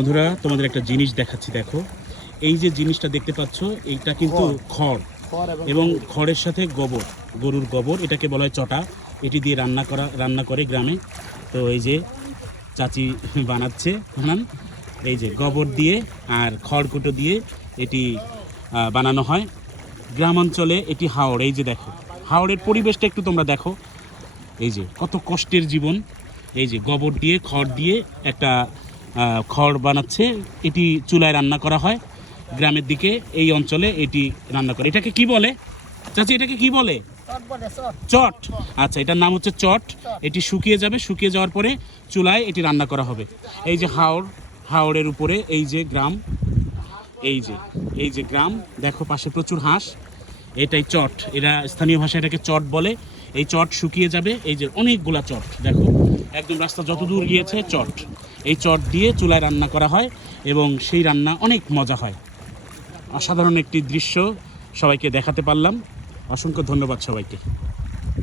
বন্ধুরা তোমাদের একটা জিনিস দেখাচ্ছি, দেখো এই যে জিনিসটা দেখতে পাচ্ছ এইটা কিন্তু খড় এবং খড়ের সাথে গোবর, গরুর গোবর, এটাকে বলা হয় চটা। এটি দিয়ে রান্না করে গ্রামে। তো এই যে চাচি বানাচ্ছে, এই যে গোবর দিয়ে আর খড়কুটো দিয়ে এটি বানানো হয় গ্রাম অঞ্চলে। এটি হাওড়, এই যে দেখো হাওড়ের পরিবেশটা একটু তোমরা দেখো, এই যে কত কষ্টের জীবন। এই যে গোবর দিয়ে খড় দিয়ে একটা খড় বানাচ্ছে, এটি চুলায় রান্না করা হয় গ্রামের দিকে, এই অঞ্চলে এটি রান্না করে। এটাকে কি বলে চাচি, এটাকে কি বলে? চট। আচ্ছা, এটার নাম হচ্ছে চট। এটি শুকিয়ে যাবে, শুকিয়ে যাওয়ার পরে চুলায় এটি রান্না করা হবে। এই যে হাওড়ের উপরে এই যে গ্রাম, এই যে গ্রাম, দেখো পাশে প্রচুর হাঁস। এটাই চট, এরা স্থানীয় ভাষায় এটাকে চট বলে। এই চট শুকিয়ে যাবে, এই যে অনেকগুলা চট, দেখো একদম রাস্তা যত দূর গিয়েছে চট। এই চট দিয়ে চুলায় রান্না করা হয় এবং সেই রান্না অনেক মজা হয়। অসাধারণ একটি দৃশ্য সবাইকে দেখাতে পারলাম। অসংখ্য ধন্যবাদ সবাইকে।